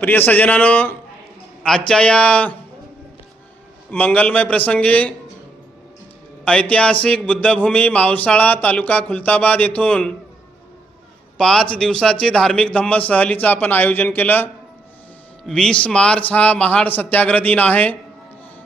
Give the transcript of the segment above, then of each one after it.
प्रिय सज्जनांनो, आजच्या या मंगलमय प्रसंगी ऐतिहासिक बुद्धभूमी मावसाळा तालुका खुलताबाद येथून 5 दिवसाची धार्मिक धम्म सहलीचं आपण आयोजन केलं। 20 मार्च हा महाड सत्याग्रह दिन आहे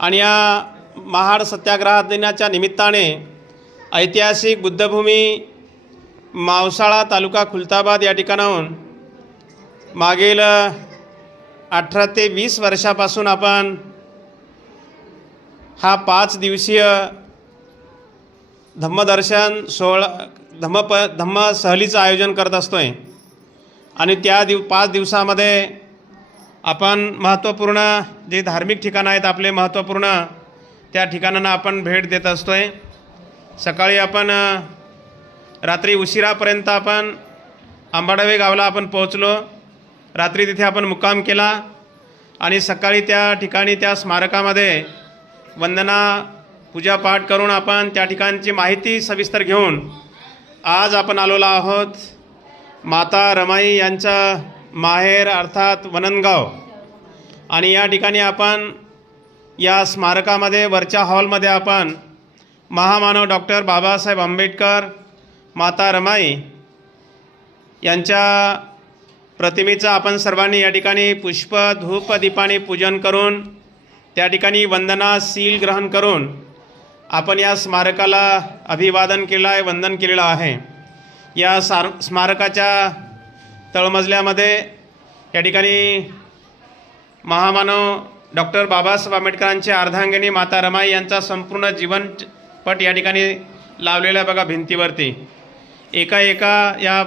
आणि या महाड सत्याग्रह दिनाच्या निमित्ताने ऐतिहासिक बुद्धभूमी मावसाळा तालुका खुलताबाद या ठिकाणाहून मागील 18 ते 20 वर्षापासून आपण हा 5 दिवसीय धम्मदर्शन सोहळा धम्म सहलीचं आयोजन करत असतोय आणि त्या 5 दिवसामध्ये आपण महत्त्वपूर्ण जे धार्मिक ठिकाणं आहेत आपले महत्त्वपूर्ण त्या ठिकाणांना आपण भेट देत असतोय। सकाळी आपण रात्री उशिरापर्यंत आपण आंबाडवे गावाला आपण पोहोचलो। रात्री तिथे आपण मुक्काम केला आणि सकाळी त्या ठिकाणी त्या स्मारकामध्ये वंदना पूजापाठ करून आपण त्या ठिकाणची माहिती सविस्तर घेऊन आज आपण आलेलो आहोत माता रमाई यांचा माहेर अर्थात वननगाव। आणि या ठिकाणी आपण या स्मारकामध्ये वरच्या हॉलमध्ये आपण महामानव डॉक्टर बाबासाहेब आंबेडकर माता रमाई यांच्या प्रतिमेचं आपण सर्वांनी या ठिकाणी पुष्प धूप दीपाने पूजन करून त्या ठिकाणी वंदना सील ग्रहण करून आपण या स्मारकाला अभिवादन केलं आहे, वंदन केलेलं आहे। या स्मारकाच्या तळमजल्यामध्ये या ठिकाणी महामानव डॉक्टर बाबासाहेब आंबेडकरांचे अर्धांगिनी माता रमाई यांचा संपूर्ण जीवनपट या ठिकाणी लावलेला आहे बघा भिंतीवरती। एका या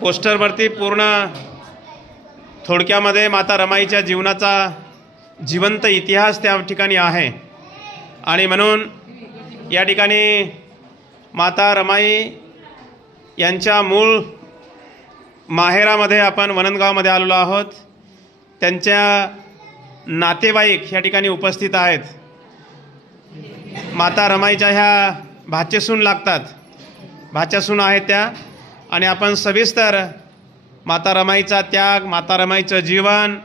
पोस्टरवरती पूर्ण थोडक्यामध्ये माता रमाईच्या जीवनाचा जिवंत इतिहास त्या ठिकाणी आहे आणि म्हणून या ठिकाणी माता रमाई यांच्या मूळ माहेरामध्ये आपण वननगावमध्ये आलेलो आहोत। त्यांच्या नातेवाईक या ठिकाणी उपस्थित आहेत। माता रमाईच्या ह्या भाचेसून लागतात, भाच्यासून आहेत त्या आणि आपण सविस्तर माता रमाईचा त्याग, माता रमाईचं जीवन,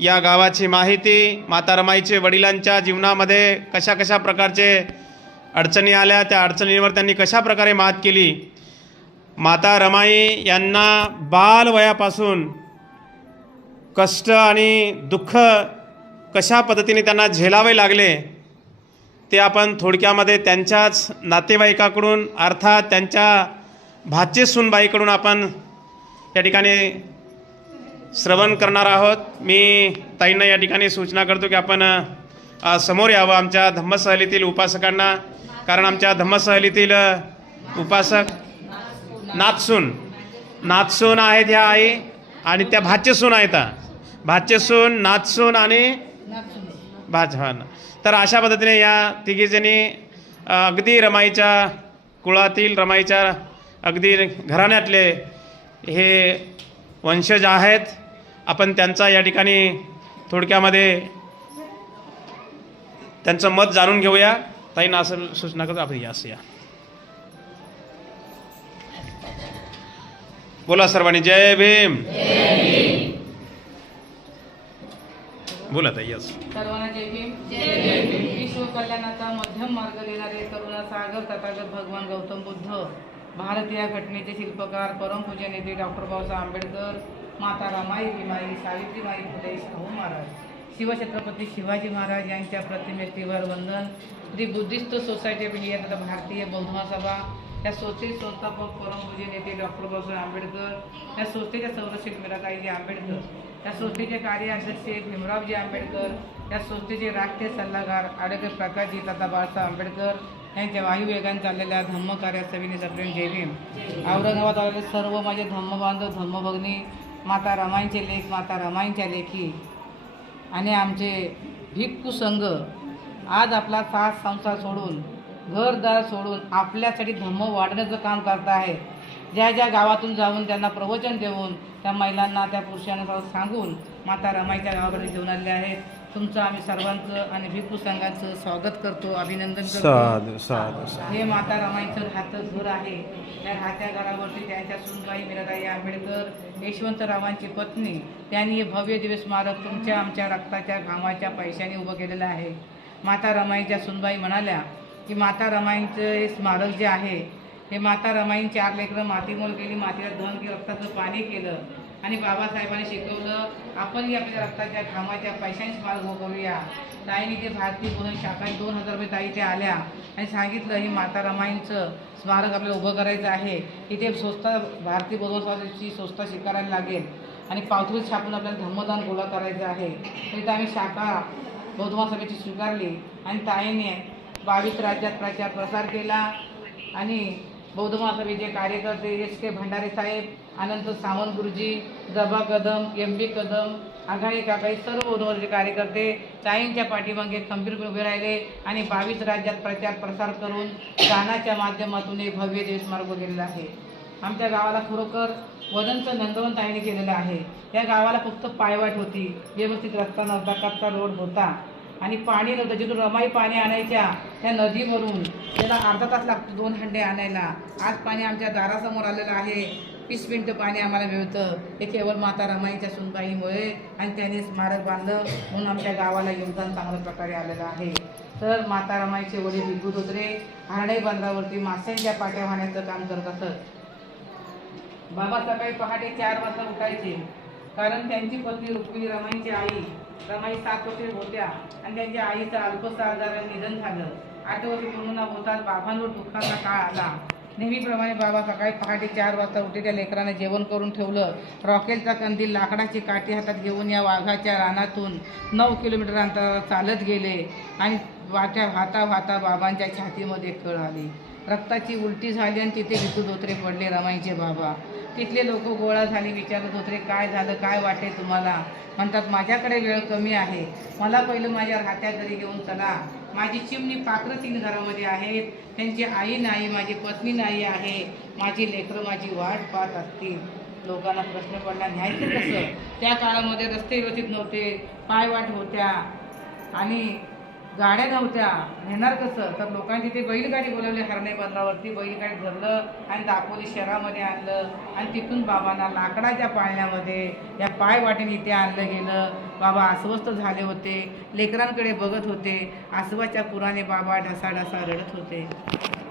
या गावाची माहिती, माता रमाईचे वडिलांच्या जीवनामध्ये कशा कशा प्रकारचे अडचणी आल्या, त्या अडचणींवर त्यांनी कशा प्रकारे मात केली, माता रमाई यांना बालवयापासून कष्ट आणि दुःख कशा पद्धतीने त्यांना झेलावे लागले ते आपण थोडक्यामध्ये त्यांच्याच नातेवाईकाकडून अर्थात त्यांच्या भाचेसूनबाईकडून आपण या ठिकाणी श्रवण करणार आहोत। मी ताईंना या ठिकाणी सूचना करतो की आपण समोर यावं आमच्या धम्मसहलीतील उपासकांना, कारण आमच्या धम्मसहलीतील उपासक नाथसून आहेत ह्या आई आणि त्या भाचेसून आहेत, भाचेसून, नाथसून आणि भाचवान। तर अशा पद्धतीने या तिघीजणी अगदी रमाईच्या कुळातील, रमाईच्या अगदी घराण्यातले हे वंशज आहेत। आपण त्यांचा या ठिकाणी थोडक्यामध्ये त्यांचं मत जाणून घेऊया। ताईंना असं सूचना करतो आपण असं या बोला सर्वांनी जय भीम। बोला ताई यस सर्वांना जय भीम। विश्व कल्याणाचा मध्यम मार्ग देणारे करुणा सागर तथागत भगवान गौतम बुद्ध, भारतीय घटनेचे शिल्पकार परमपूज्य नेते डॉक्टर बाबासाहेब आंबेडकर, माता रमाई, भीमाई, सावित्रीबाई फुले, शाहू महाराज, शिवछत्रपती शिवाजी महाराज यांच्या प्रतिमेवर वंदन। दी बुद्धिस्ट सोसायटी ऑफ इंडिया तथा भारतीय बौद्ध महासभा या संस्थेचे संस्थापक परमपूज्य नेते डॉक्टर बाबासाहेब आंबेडकर, या संस्थेच्या संरक्षक मीराताईजी आंबेडकर, या संस्थेचे कार्याध्यक्ष भीमरावजी आंबेडकर, या संस्थेचे राष्ट्रीय सल्लागार ॲडव्होकेट प्रकाशजी तथा बाळासाहेब आंबेडकर यांच्या वायुवेगाने चाललेल्या धम्म कार्यासभेने सगळ्यांनी जय भीम। औरंगाबाद आलेले सर्व माझे धम्मबांधव, धम्मभगिनी, माता रमाईंचे लेख, माता रमाईंच्या लेखी आणि आमचे भिक्खू संघ आज आपला साथ संसार सोडून, घरदार सोडून आपल्यासाठी धम्म वाढण्याचं काम करत आहे। ज्या ज्या गावातून जाऊन त्यांना प्रवचन देऊन त्या महिलांना त्या पुरुषांना सांगून माता रमाईच्या गावाकडे घेऊन आलेले आहेत. तुमचं आम्ही सर्वांचं आणि भिक्खू संघाचं स्वागत करतो, अभिनंदन साधू करतो. साधू. हे माता रमाईचं राहतं घर आहे. त्या राहत्या घरावरती त्यांच्या सुनबाई मीराताई आंबेडकर, यशवंतरावांची पत्नी, त्यांनी हे भव्य दिवस स्मारक तुमच्या आमच्या रक्ताच्या घामाच्या पैशाने उभं केलेलं आहे. माता रमाईच्या सुनबाई म्हणाल्या की माता रमाईंचं हे स्मारक जे आहे हे माता रमाईंनी 4 लेकरं मातीमोल केली, मातीला दहन केलं, रक्ताचं पाणी केलं आणि बाबासाहेबांनी शिकवलं आपणही आपल्या रक्ताच्या घामाच्या पैशाने स्मारक उभं करूया. ताईने ते भारतीय बोधन शाखा 2000 रुपये ताई ते आल्या आणि सांगितलं ही माता रमाईंचं स्मारक आपल्याला उभं करायचं आहे. इथे संस्था भारतीय बोधन समाजाची संस्था स्वीकारायला लागेल आणि पावती छापून आपल्याला धम्मदान गोळा करायचं आहे. इथं आम्ही शाखा बौद्ध सभेची स्वीकारली आणि ताईने 22 राज्यात प्रचार प्रसार केला आणि बौद्ध महासभेचे कार्यकर्ते SK भंडारे साहेब, अनंत सावंत गुरुजी, जबा कदम, MB कदम, आघाडी काकाई सर्व बौद्धचे कार्यकर्ते ताईंच्या पाठीमागे खंबीरपणे उभे राहिले आणि 22 राज्यात प्रचार प्रसार करून गाण्याच्या माध्यमातून एक भव्य देश मार्ग गेलेला आहे. आमच्या गावाला खरोखर वदनचं नंदवन ताईने केलेलं आहे. या गावाला फक्त पायवाट होती, व्यवस्थित रस्ता नव्हता, कच्चा रोड होता आणि पाणी नव्हतं. जिथून रमाई पाणी आणायच्या त्या नदीवरून त्याला अर्धा तास लागतो 2 हंडे आणायला. आज पाणी आमच्या दारासमोर आलेलं आहे. 20 मिनिटं पाणी आम्हाला मिळतं. हे केवळ माता रमाईच्या सुनबाईमुळे आणि त्यांनी स्मारक बांधलं म्हणून आमच्या गावाला योगदान चांगल्या प्रकारे आलेलं आहे. तर माता रमाईचे वडील भिक्खू धोत्रे हरणे बंदरावरती माशांच्या पाट्या वाहण्याचं काम करत असत. बाबा सकाळी पहाटे 4 वाजता उठायचे कारण त्यांची पत्नी रुक्मिणी रमाईची आई रमाई 7 वर्षे होत्या आणि त्यांच्या आईचं अल्पशा आजाराने निधन झालं. 8 वर्ष पूर्ण होताच बाबांवर दुःखाचा काळ आला. नेहमीप्रमाणे बाबा सकाळी पहाटे 4 वाजता उठे. त्या लेकरांना जेवण करून ठेवलं. रॉकेलचा कंदील, लाकडाची काठी हातात घेऊन या वाघाच्या रानातून 9 किलोमीटर अंतरावर चालत गेले आणि वाट्या वाहता वाहता बाबांच्या छातीमध्ये कळ आली. रक्ताची उलटी झाली आणि तिथे भिक्खू धोत्रे पडले, रमाईचे बाबा. तिथले लोक गोळा झाले. विचारत धोत्रे काय झालं, काय वाटते तुम्हाला? म्हणतात माझ्याकडे वेळ कमी आहे, मला पहिलं माझ्या राहत्या घरी घेऊन चला. माझी चिमणी पाखरं 3 घरामध्ये आहेत, त्यांची आई नाही, माझी पत्नी नाही आहे, माझी लेकरं माझी वाट पाहत असतील. लोकांना प्रश्न पडला न्यायचं कसं? त्या काळामध्ये रस्ते व्यवस्थित नव्हते, पायवाट होत्या आणि गाड्या नव्हत्या, नेणार कसं? तर लोकांनी तिथे बैलगाडी बोलावली. हरणे बंदरावरती बैलगाडी धरलं आणि दापोली शहरामध्ये आणलं आणि तिथून बाबांना लाकडाच्या पाळण्यामध्ये या पायवाटेने इथे आणलं गेलं. बाबा अस्वस्थ झाले होते, लेकरांकडे बघत होते. आसवाच्या पुराने बाबा ढसाढसा रडत होते.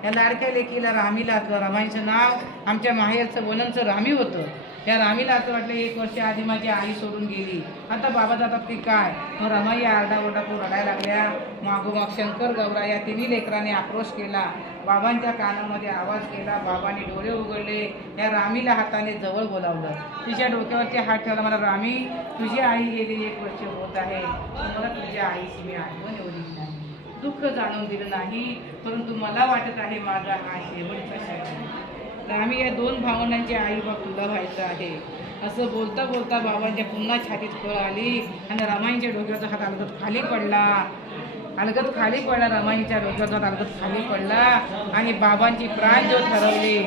या लाडक्या लेकीला रामीला असलं. रमाईचं नाव आमच्या माहेरचं वनमचं रामी होतं. या रामीला असं वाटलं 1 वर्ष आधी माझी आई सोडून गेली, आता बाबा जातात की काय? मग रमाई आरडाओरडा करून रडायला लागल्या. मागोमाग शंकर गौरा या 3 लेकरांनी आक्रोश केला. बाबांच्या कानामध्ये आवाज केला. बाबांनी डोळे उघडले. या रामीला हाताने जवळ बोलावलं. तिच्या डोक्यावरती हात ठेवला. मला रामी, तुझी आई गेली 1 वर्ष होत आहे, मला तुझ्या आईची मी आठवण एवढी नाही, दुःख जाणून दिलं नाही, परंतु मला वाटत आहे माझा हा शेवटचा क्षण. रामी या 2 भावंडांची आई बाप तुला व्हायचं आहे. असं बोलता बोलता बाबांच्या पुन्हा छातीत कळ आली आणि रमाईंच्या डोक्याचा हात अलगद खाली पडला. रमाईंच्या डोक्याचा हात अलगद खाली पडला आणि बाबांची प्राणज्योत ठरवली.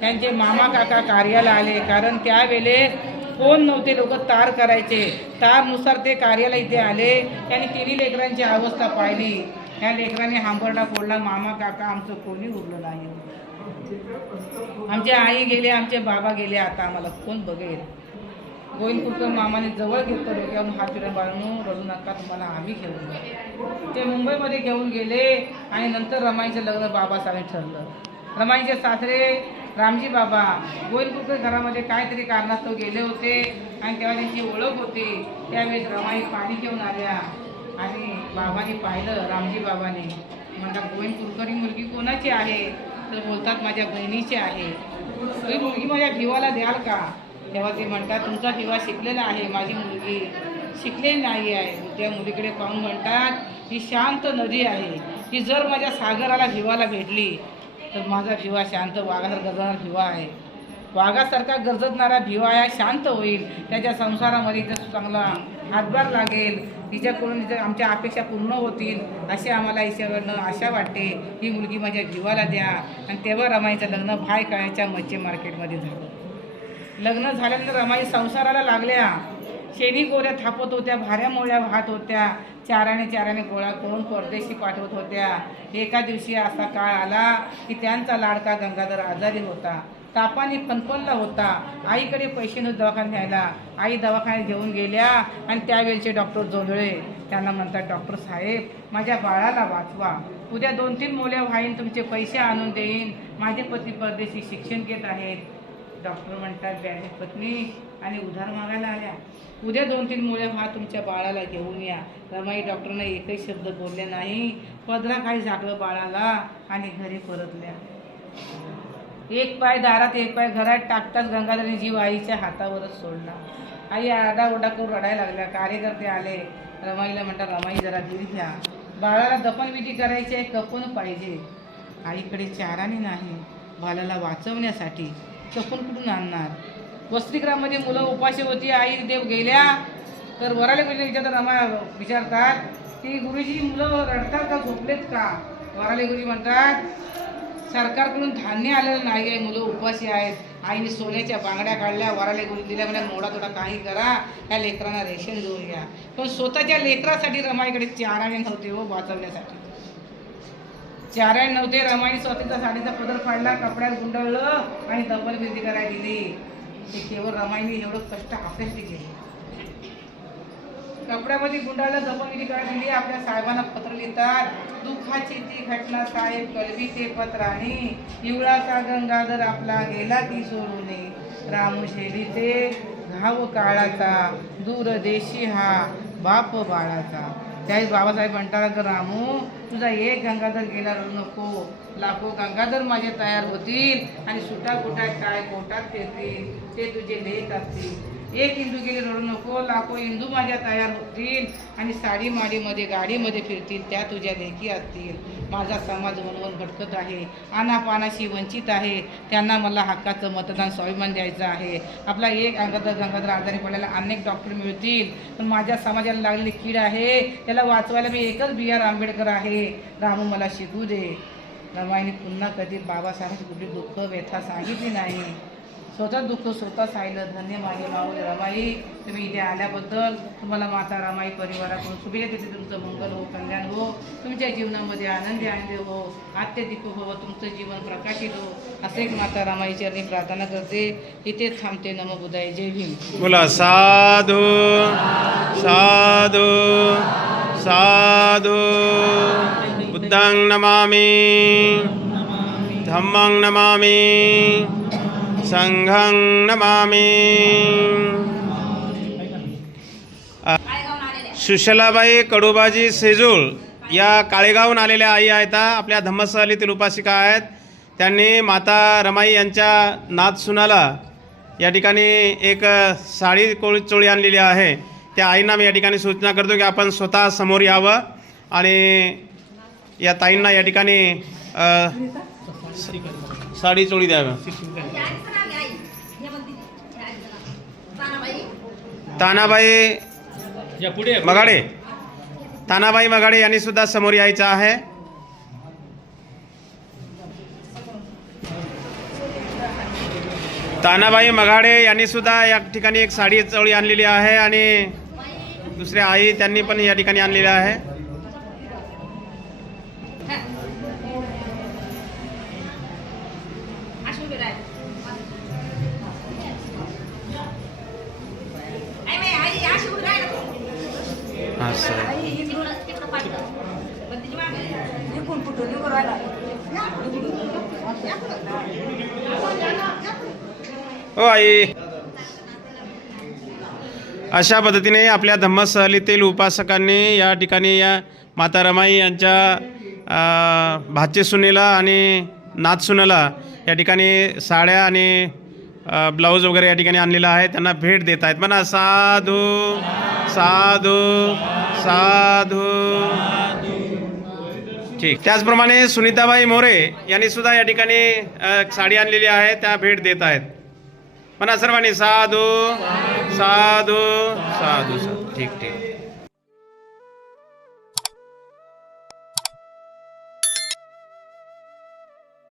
त्यांचे मामा काका कार्याला आले कारण त्यावेळेस फोन नव्हते, लोक तार करायचे. तारनुसार ते कार्याला इथे आले. त्यांनी 3 लेकरांची अवस्था पाहिली. ह्या लेकरांनी हांबरडा फोडला. मामा काका आमचं कोणी उरलं नाही. आमचे आई गेले, आमचे बाबा गेले, आता आम्हाला कोण बघेल? गोविंदपूरकर मामाने जवळ घेतलं, डोक्यावरून हात फिरून बाळून रडू नका, तुम्हाला आम्ही घेऊन जाऊ. ते मुंबईमध्ये घेऊन गेले आणि नंतर रमाईचं लग्न बाबासाहेब ठरलं. रमाईचे सासरे रामजी बाबा गोविंदपूरकर घरामध्ये काहीतरी कारणास्तव गेले होते आणि तेव्हा त्यांची ओळख होती. त्यावेळेस रमाई पाणी घेऊन आल्या आणि बाबांनी पाहिलं. रामजी बाबाने म्हणतात गोविंदपूरकर ही मुलगी कोणाची आहे? तर बोलतात माझ्या बहिणीची आहे. ही मुलगी माझ्या भिवाला द्याल का? तेव्हा ते म्हणतात तुमचा भिवा शिकलेला आहे, माझी मुलगी शिकलेली नाही आहे. त्या मुलीकडे पाहून म्हणतात ही शांत नदी आहे, ही जर माझ्या सागराला भिवाला भेटली तर माझा भिवा शांत वाघासारखा गजणार भिवा आहे. वाघासारखा गरजणारा भिवाया शांत होईल, त्याच्या संसारामध्ये तिचा चांगला हातभार लागेल, तिच्याकडून आमच्या अपेक्षा पूर्ण होतील अशी आम्हाला ईश्वराकडनं आशा वाटते. ही मुलगी माझ्या जीवाला द्या. आणि तेव्हा रमाईचं लग्न भाय काळ्याच्या मच्छी मार्केटमध्ये झालं. लग्न झाल्यानंतर रमाई संसाराला लागल्या. शेणी गोऱ्या थापत होत्या, भाऱ्या मोळ्या वाहत होत्या, चाराने गोळा करून परदेशी पाठवत होत्या. एका दिवशी असा काळ आला की त्यांचा लाडका गंगाधर आजारी होता, तापाने फणफणला होता. आईकडे पैसे न दवाखान्यात न्यायला. आई दवाखान्यात घेऊन गेल्या आणि त्यावेळचे डॉक्टर जोंधळे त्यांना म्हणतात, डॉक्टर साहेब माझ्या बाळाला वाचवा, उद्या 2-3 मुले व्हाईन, तुमचे पैसे आणून देईन, माझे पती परदेशी शिक्षण घेत आहेत. डॉक्टर म्हणतात, बॅडे पत्नी आणि उधार मागायला आल्या, उद्या 2-3 मुले व्हा, तुमच्या बाळाला घेऊन या. रमाई डॉक्टरने एकही शब्द बोलले नाही. पदरा काही झाकलं बाळाला आणि घरी परतल्या. एक पाय दारात एक पाय घरात टाकताच गंगाधरने जीव आईच्या हातावरच सोडला. आई आरडाओरडा करून रडायला लागल्या. कार्यकर्ते आले. रमाईला म्हणतात, रमाई जरा धीर घ्या, बाळाला दफनविधी करायची आहे, कफन पाहिजे. आईकडे चाराने नाही. बाळाला वाचवण्यासाठी कफन कुठून आणणार? वसतिगृहामध्ये मुलं उपाशी होती. आई देव गेल्या तर वराले गुरुजी विचारतात, रमा विचारतात की गुरुजी मुलं रडतात का, झोपलेत का? वराले गुरुजी म्हणतात, सरकारकडून धान्य आलेलं नाही आहे, मुलं उपाशी आहेत. आईने सोन्याच्या बांगड्या काढल्या, वराले गुरु दिल्या, म्हणजे मोडा तोडा काही करा, या लेकरांना रेशन देऊन घ्या. पण स्वतःच्या लेकरासाठी रमाईकडे चाराने नव्हते हो वाचवण्यासाठी. चाराने नव्हते. रमाईने स्वतःच्या साडीचा पदर फाडला, कपड्यात गुंडाळलं आणि दफनविधी करायला दिली. ते केवळ रमाईने एवढं कष्ट आपल्यासाठी केले. कपड्यामध्ये गुंडाळलं, दफनविधी करायला दिली. आपल्या साहेबांना पत्र लिहितात, दुःखाची ती घटना साहेब कळवी ते पत्राने, इवळाचा गंगाधर आपला गेला ती सोडूने, रामू शेलीचे घाव काळाचा, दूरदेशी हा बाप बाळाचा. त्यावेळी बाबासाहेब म्हणतात, रामू तुझा एक गंगाधर गेला, रडू नको, लाखो गंगाधर माझे तयार होतील आणि सुटा कुटात काय कोटात फिरतील, ते तुझे लेख असतील. एक इंदू गेली, रडू नको, लाखो इंदू माझ्या तयार होतील आणि साडी माडीमध्ये गाडीमध्ये फिरतील, त्या तुझ्या लेखी असतील. माझा समाज वनवन भटकत आहे, आनापानाशी वंचित आहे, त्यांना मला हक्काचं मतदान स्वाभिमान द्यायचं आहे. आपला एक गंगाधर आजारी पडलेला अनेक डॉक्टर मिळतील, पण माझ्या समाजाला लागलेली कीड आहे, त्याला वाचवायला मी एकच BR आंबेडकर आहे. रामू मला शिकू दे. रमाईने पुन्हा कधी बाबासाहेब कुठे दुःख व्यथा सांगितली नाही. स्वतः दुःख स्वतः साहिलं. धन्य माझे माऊली रमाई, तुम्ही इथे आल्याबद्दल तुम्हाला माता रमाई परिवाराकडून शुभेच्छा देते. तुमचं मंगल हो, कल्याण हो, तुमच्या जीवनामध्ये आनंदी हो, अत्यधिक हो, तुमचं जीवन प्रकाशित हो, असे एक माता रमाई चरणी प्रार्थना करते. इथेच थांबते. नमो बुद्धाय. जय भीम. बोला साधू साधू साधू. बुद्धं नमामि, धम्मं नमामि, संघं नमामि. सुशलाबाई कडुबाजी सेजूळ या काळेगावहून आलेल्या आई आहेत, आपल्या धम्मसहलीतील उपासिका आहेत. त्यांनी माता रमाई यांच्या नाथ सुनाला या ठिकाणी एक साडी चोळी आणलेली आहे. त्या आईंना मी या ठिकाणी सूचना करतो की आपण स्वतः समोर यावं आणि या ताईंना या ठिकाणी साडी चोळी द्यावं. तानाबाई मगाडे, तानाबाई मगाडे यांनी सुद्धा समोर यायचं आहे. तानाबाई मगाडे यांनी सुद्धा या ठिकाणी एक साडी चोळी आणलेली आहे आणि दुसऱ्या आई त्यांनी पण या ठिकाणी आणलेली आहे. हो आई, अशा पद्धतीने आपल्या धम्मसहलीतील उपासकांनी या ठिकाणी या माता रमाई यांच्या भाचे सुनेला आणि नाथ सुनेला या ठिकाणी साड्या आणि ब्लाऊज वगैरे या ठिकाणी आणलेला आहे. त्यांना भेट देत आहेत. म्हणा साधू साधू साधू. ठीक. त्याचप्रमाणे सुनीताबाई मोरे यांनी सुद्धा या ठिकाणी साडी आणलेली आहे, त्या भेट देत आहेत. म्हणा सर्वांनी साधू साधू साधू साधू. ठीक ठीक.